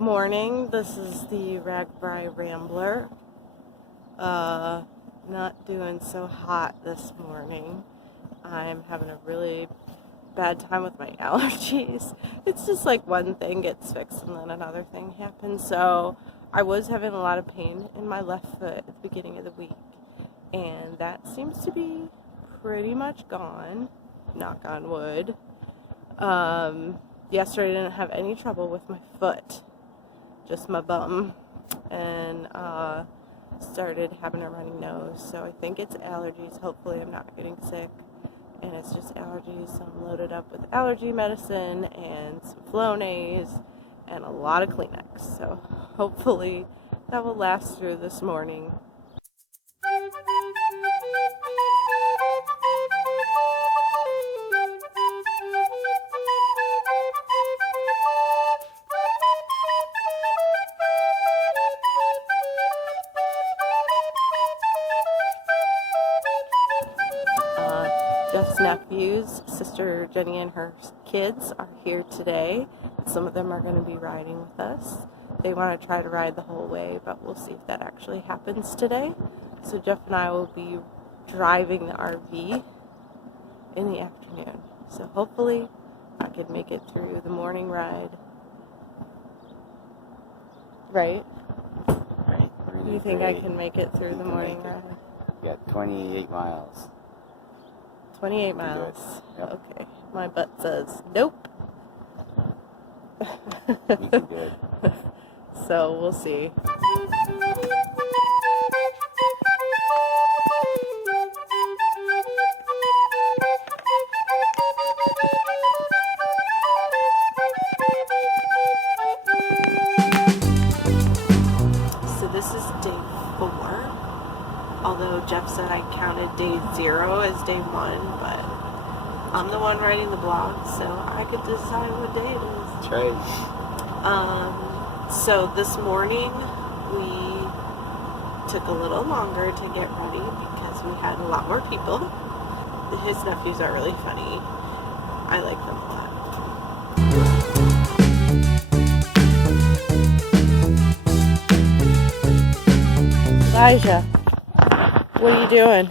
Good morning, this is the RAGRBAI Rambler. Not doing so hot this morning. I'm having a really bad time with my allergies. It's just like one thing gets fixed and then another thing happens. So I was having a lot of pain in my left foot at the beginning of the week, and that seems to be pretty much gone, knock on wood. Yesterday I didn't have any trouble with my foot, just my bum, and started having a runny nose, so I think it's allergies. Hopefully I'm not getting sick, and it's just allergies, so I'm loaded up with allergy medicine and some Flonase and a lot of Kleenex, so hopefully that will last through this morning. Jeff's nephews, sister Jenny and her kids are here today. Some of them are going to be riding with us. They want to try to ride the whole way, but we'll see if that actually happens today. So Jeff and I will be driving the RV in the afternoon. So hopefully I can make it through the morning ride. Right? Right. You think I can make it through the morning ride? Yeah, 28 miles. 28 miles. Yep. Okay. My butt says nope. You can do it. So we'll see. So this is day 4. Although Jeff said I counted day 0 as day 1, but I'm the one writing the blog, so I could decide what day it is. That's right. So this morning we took a little longer to get ready because we had a lot more people. His nephews are really funny. I like them a lot. Elijah, what are you doing?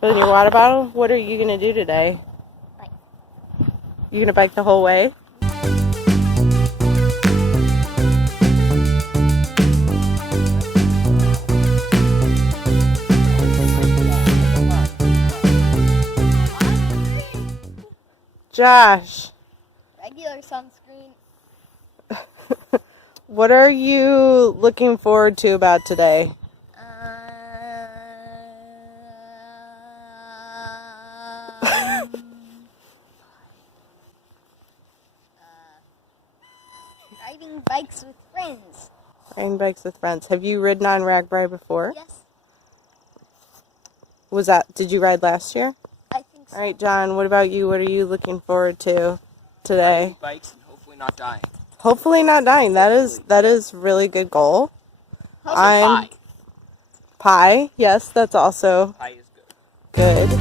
Filling your water bottle? What are you going to do today? Bike. You going to bike the whole way? Josh. Regular sunscreen. What are you looking forward to about today? Riding bikes with friends. Riding bikes with friends. Have you ridden on RAGRBAI before? Yes, Did you ride last year? I think so. All right, John, what about you? What are you looking forward to today? Riding bikes and hopefully not dying. Hopefully not dying. That is really good goal. Also Pie. Yes, that's also pie is good. good.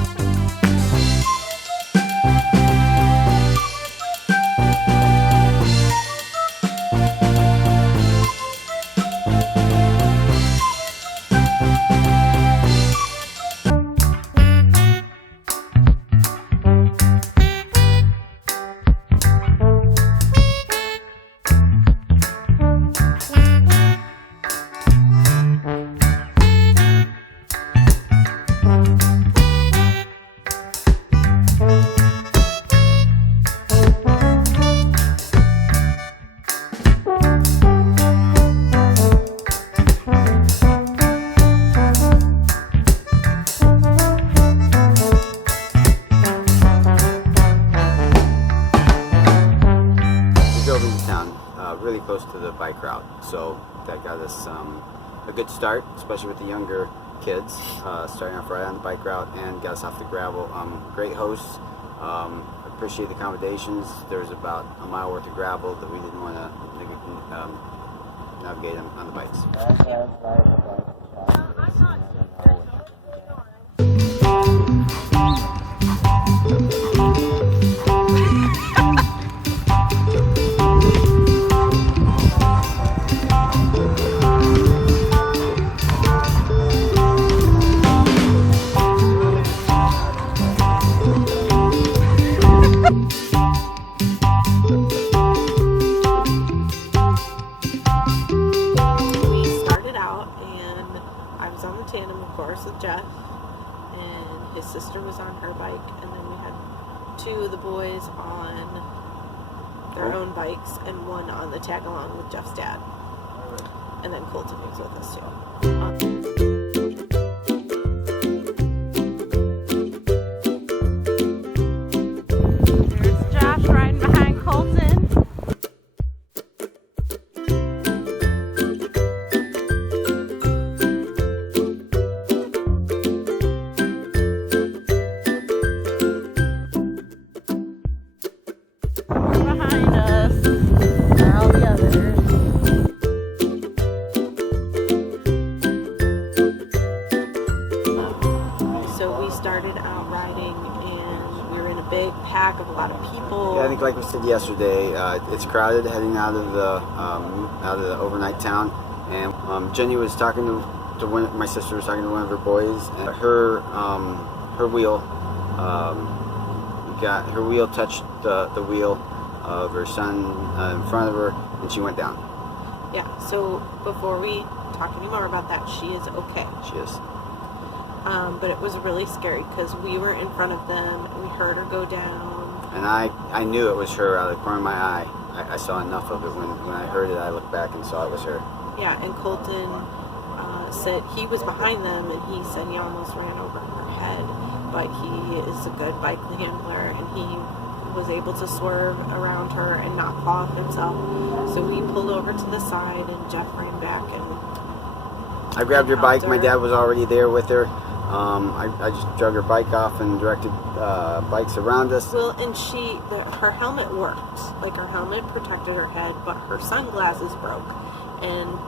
Really close to the bike route, so that got us a good start, especially with the younger kids, starting off right on the bike route and got us off the gravel. Great hosts, appreciate the accommodations. There was about a mile worth of gravel that we didn't want to navigate on the bikes. and his sister was on her bike, and then we had two of the boys on their own bikes and one on the tag along with Jeff's dad. And then Colton was with us too. There's Josh riding behind Colton. Behind us are all the others. So we started out riding, and we were in a big pack of a lot of people. Yeah, I think like we said yesterday, it's crowded heading out of the overnight town, and Jenny was talking to one. My sister was talking to one of her boys, and her wheel touched the wheel of her son in front of her, and she went down. Yeah, so before we talk any more about that, she is okay. She is. But it was really scary because we were in front of them and we heard her go down. And I knew it was her out of the corner of my eye. I saw enough of it when I heard it. I looked back and saw it was her. Yeah, and Colton said he was behind them, and he said he almost ran over her head, but he is a good bike handler, and he was able to swerve around her and not fall himself. So we pulled over to the side, and Jeff ran back and I grabbed her bike. My her. dad was already there with her. I just drug her bike off and directed bikes around us. Well, and her helmet worked. Like, her helmet protected her head, but her sunglasses broke and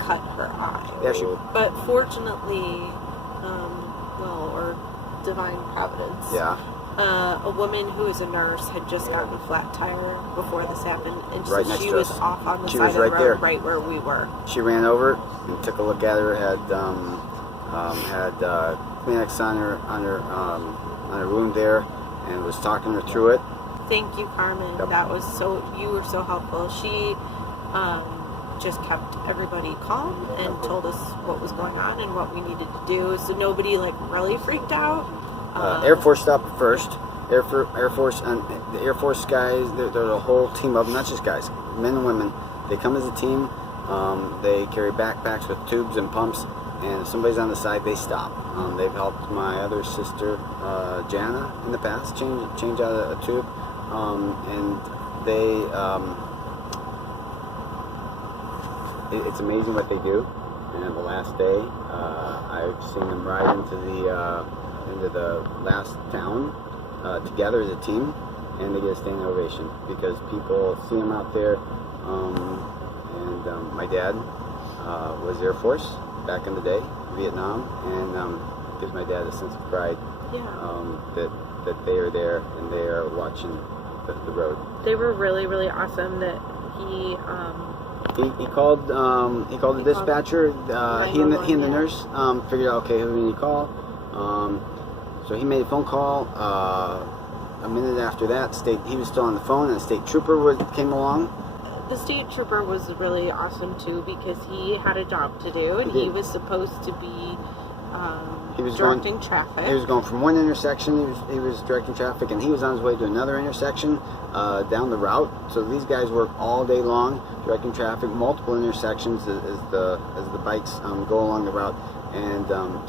cut her eye. Yeah, But fortunately, or divine providence. Yeah. A woman who is a nurse had just gotten a flat tire before this happened, and so Right next she to was us. off on the She side was of the right road, there. right where we were. She ran over and took a look at her. Had Kleenex on her wound there, and was talking her through it. Thank you, Carmen. Yep. You were so helpful. She just kept everybody calm and told us what was going on and what we needed to do, so nobody really freaked out. Air Force stopped first. Air Force and the Air Force guys. There's a whole team of them, not just guys, men and women. They come as a team. They carry backpacks with tubes and pumps, and if somebody's on the side, they stop. They've helped my other sister, Jana, in the past change out a tube, and they. It's amazing what they do. And on the last day, I've seen them ride into the last town together as a team, and they get a standing ovation because people see them out there. And my dad was Air Force back in the day, Vietnam, and gives my dad a sense of pride. Yeah. That they are there and they are watching the road. They were really, really awesome. That he called the dispatcher. He and the nurse figured out, okay, who do we need to call? So he made a phone call. A minute after that, he was still on the phone, and a state trooper came along. The state trooper was really awesome too, because he had a job to do, and he was supposed to be directing traffic. He was going from one intersection. He was directing traffic, and he was on his way to another intersection down the route. So these guys work all day long directing traffic, multiple intersections as the bikes go along the route. And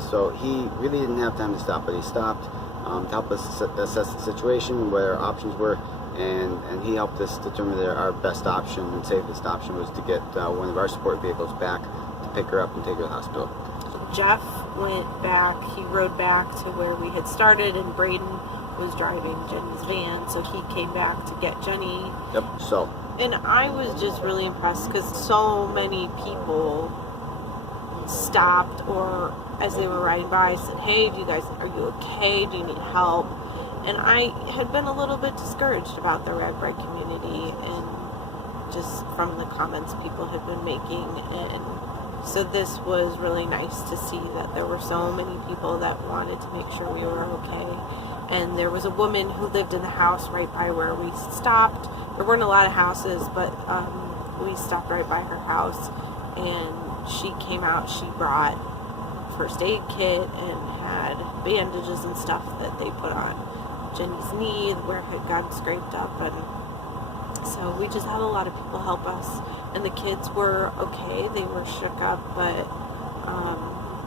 so he really didn't have time to stop, but he stopped to help us assess the situation, what our options were, and he helped us determine that our best option and safest option was to get one of our support vehicles back to pick her up and take her to the hospital. Jeff went back, he rode back to where we had started, and Braden was driving Jenny's van, so he came back to get Jenny. Yep, so. And I was just really impressed because so many people stopped, or as they were riding by said, hey, are you okay? Do you need help? And I had been a little bit discouraged about the RAGRBAI community, and just from the comments people had been making, and so this was really nice to see that there were so many people that wanted to make sure we were okay. And there was a woman who lived in the house right by where we stopped. There weren't a lot of houses, but we stopped right by her house, and she came out. She brought first aid kit and had bandages and stuff that they put on Jenny's knee where it had gotten scraped up, and so we just had a lot of people help us, and the kids were okay. They were shook up, but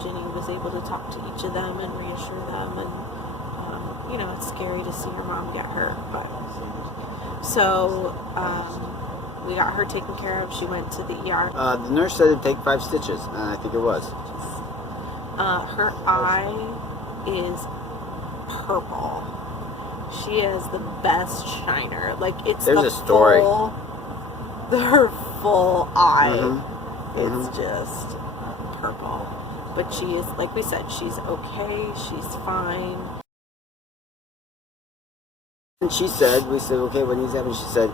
Jenny was able to talk to each of them and reassure them, and you know, it's scary to see your mom get hurt, but so we got her taken care of. She went to the ER. The nurse said it'd take 5 stitches, and I think it was. Her eye is purple. She has the best shiner. Like, it's There's the a story. Her full eye. Mm-hmm. It's just purple. But she is, like we said, she's okay. She's fine. And she said, we said, okay, what needs to happen? She said,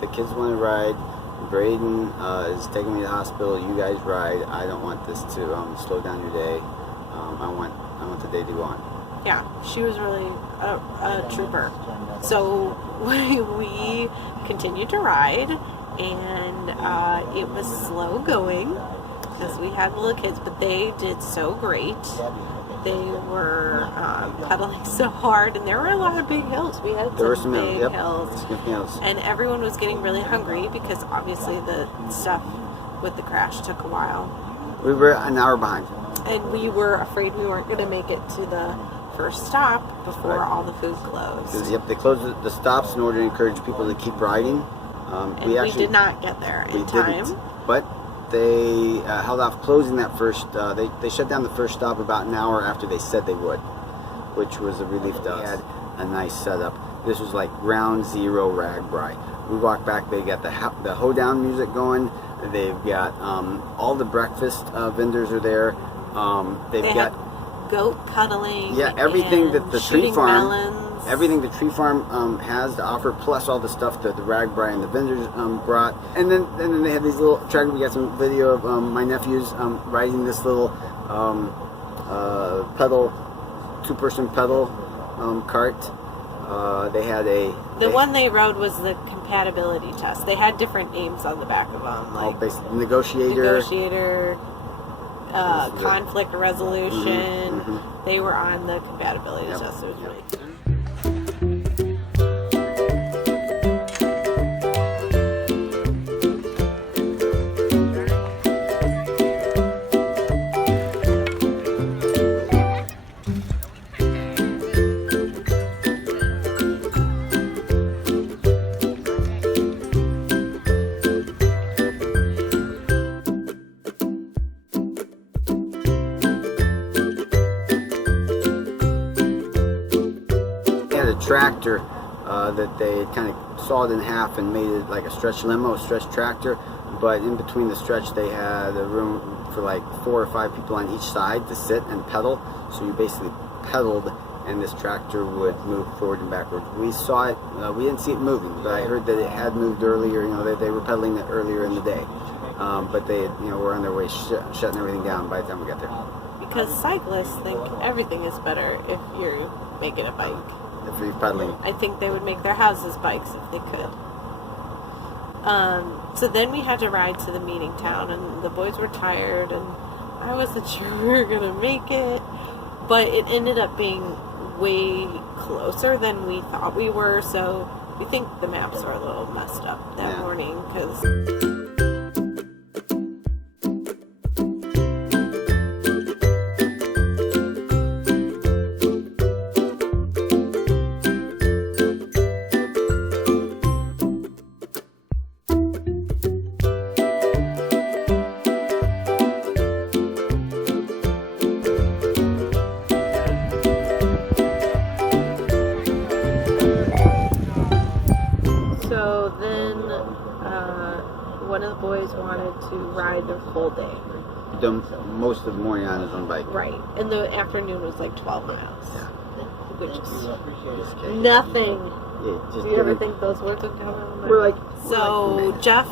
the kids want to ride. Braden is taking me to the hospital. You guys ride. I don't want this to slow down your day. I want the day to go on. Yeah, she was really a trooper. So we continued to ride, and it was slow going because we had little kids, but they did so great. They were pedaling so hard, and there were a lot of big hills. We had some big hills, and everyone was getting really hungry because obviously the stuff with the crash took a while. We were an hour behind. And we were afraid we weren't going to make it to the first stop before all the food closed. Yep, they closed the stops in order to encourage people to keep riding. And we did not get there in time. But they held off closing that first. They shut down the first stop about an hour after they said they would, which was a relief to us. They had a nice setup. This was like ground zero RAGBRAI. We walked back. They got the hoedown music going. They've got all the breakfast vendors are there. They got goat cuddling. Yeah, everything that the tree farm, melons. everything the tree farm has to offer, plus all the stuff that the RAGBRAI and the vendors brought. And then they had these little tractors. We got some video of my nephews riding this little pedal, 2-person pedal cart. They had the one they rode was the compatibility test. They had different names on the back of them, like negotiator, conflict resolution. Mm-hmm. They were on the compatibility test. It was really cool. Tractor that they kind of sawed in half and made it like a stretch limo, a stretch tractor, but in between the stretch they had a room for like 4 or 5 people on each side to sit and pedal. So you basically pedaled and this tractor would move forward and backward. We saw it, we didn't see it moving, but I heard that it had moved earlier. You know, they were pedaling it earlier in the day, but they were on their way shutting everything down by the time we got there. Because cyclists think everything is better if you're making a bike. Free pedaling. I think they would make their houses bikes if they could. So then we had to ride to the meeting town, and the boys were tired, and I wasn't sure we were going to make it, but it ended up being way closer than we thought we were, so we think the maps were a little messed up that morning, because one of the boys wanted to ride the whole day. Most of the morning on his own bike. Right. And the afternoon was like 12 miles. Yeah. Which is nothing. Yeah, do you ever think those words would come out? We're like... So Jeff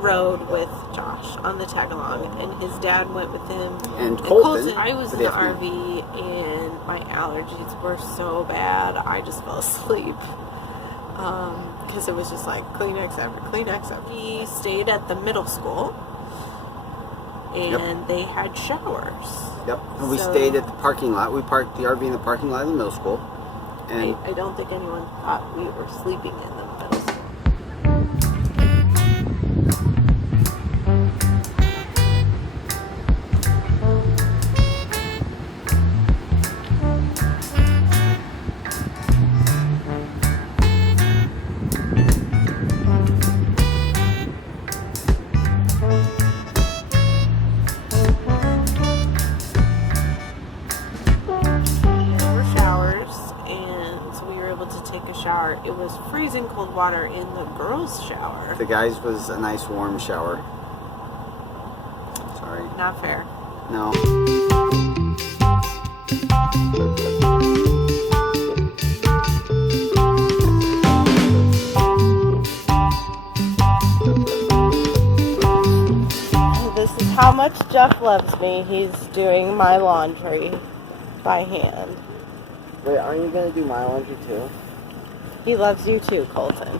rode with Josh on the tag-along, and his dad went with him. And Colton. I was in the RV, and my allergies were so bad, I just fell asleep. Because it was just like Kleenex after Kleenex after. He stayed at the middle school, and they had showers. Yep. And we So- stayed at the parking lot. We parked the RV in the parking lot of the middle school. And I don't think anyone thought we were sleeping in the middle school. Shower. It was freezing cold water in the girls' shower. the guys was a nice warm shower. Sorry. Not fair. No. This is how much Jeff loves me. He's doing my laundry by hand. Wait, aren't you gonna do my laundry too? He loves you too, Colton.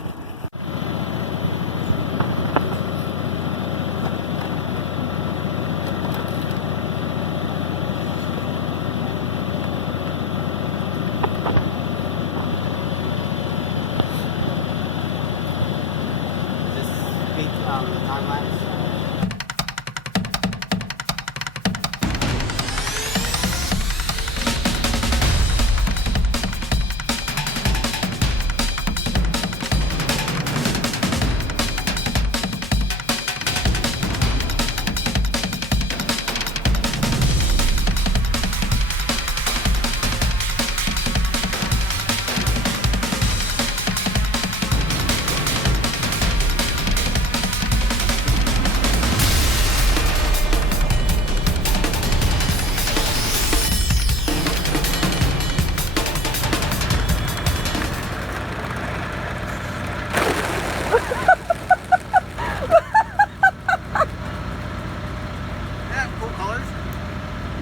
Is this the timelines?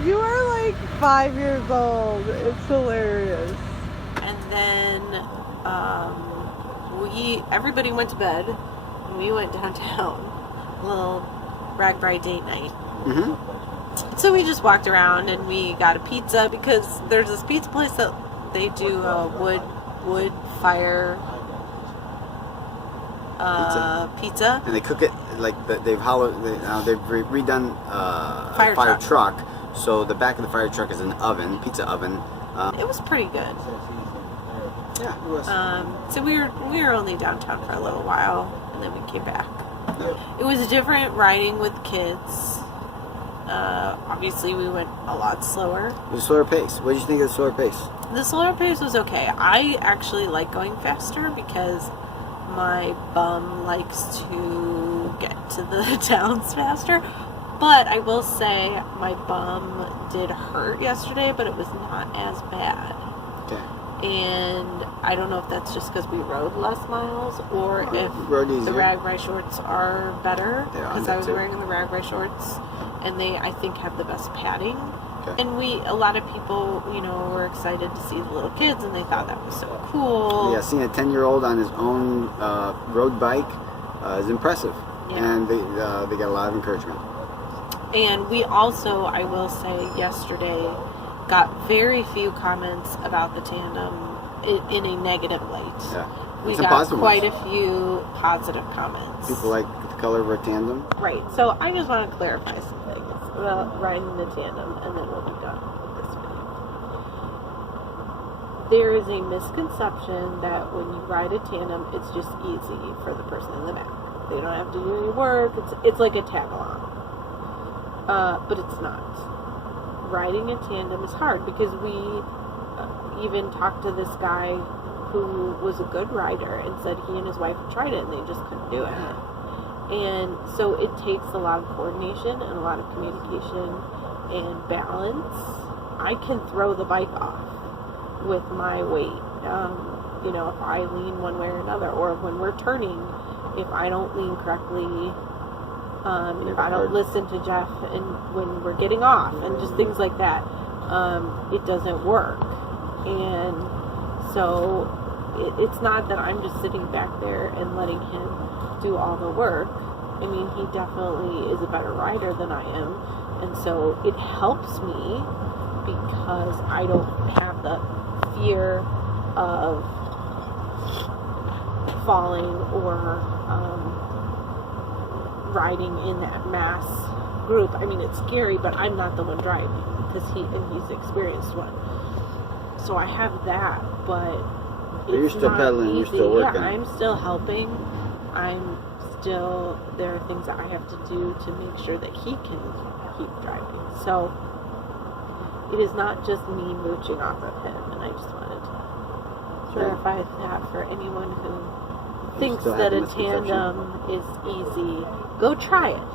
You are like 5 years old. It's hilarious. And then everybody went to bed. And we went downtown. A little RAGRBAI date night. Mm-hmm. So we just walked around and we got a pizza because there's this pizza place that they do a wood fire pizza. And they cook it like they've redone Fire truck. So the back of the fire truck is an oven, pizza oven. It was pretty good. Yeah, it was. So we were only downtown for a little while, and then we came back. Yeah. It was different riding with kids. Obviously, we went a lot slower. It was a slower pace. What did you think of the slower pace? The slower pace was okay. I actually like going faster because my bum likes to get to the towns faster. But I will say my bum did hurt yesterday, but it was not as bad. Okay. And I don't know if that's just because we rode less miles or if Rode the easier. RAGRBAI shorts are better. They are, Because I was too. wearing the RAGRBAI shorts, and they, I think, have the best padding. Okay. And a lot of people, were excited to see the little kids, and they thought that was so cool. Yeah, seeing a 10-year-old on his own road bike is impressive. Yeah. And they got a lot of encouragement. And we also, I will say, yesterday got very few comments about the tandem in a negative light. Yeah. We Some got positive quite ones. a few positive comments. People like the color of our tandem. Right. So I just want to clarify some things about riding the tandem, and then we'll be done with this video. There is a misconception that when you ride a tandem, it's just easy for the person in the back. They don't have to do any work. It's like a tag-along. But it's not. Riding a tandem is hard because we even talked to this guy who was a good rider and said he and his wife tried it and they just couldn't do it. And so it takes a lot of coordination and a lot of communication and balance. I can throw the bike off with my weight. If I lean one way or another, or when we're turning, if I don't lean correctly, if I don't listen to Jeff and when we're getting off and just things like that, it doesn't work. And so it's not that I'm just sitting back there and letting him do all the work. I mean, he definitely is a better rider than I am, and so it helps me because I don't have the fear of falling or riding in that mass group. I mean, it's scary, but I'm not the one driving because he's experienced one. So I have that, but You're it's still not pedaling, easy. you're still working. Yeah, I'm still helping. There are things that I have to do to make sure that he can keep driving. So it is not just me mooching off of him, and I just wanted to clarify that for anyone who thinks still that having a misconception? tandem is easy. Go try it.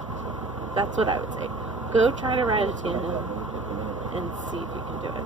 That's what I would say. Go try to ride a tandem and see if you can do it.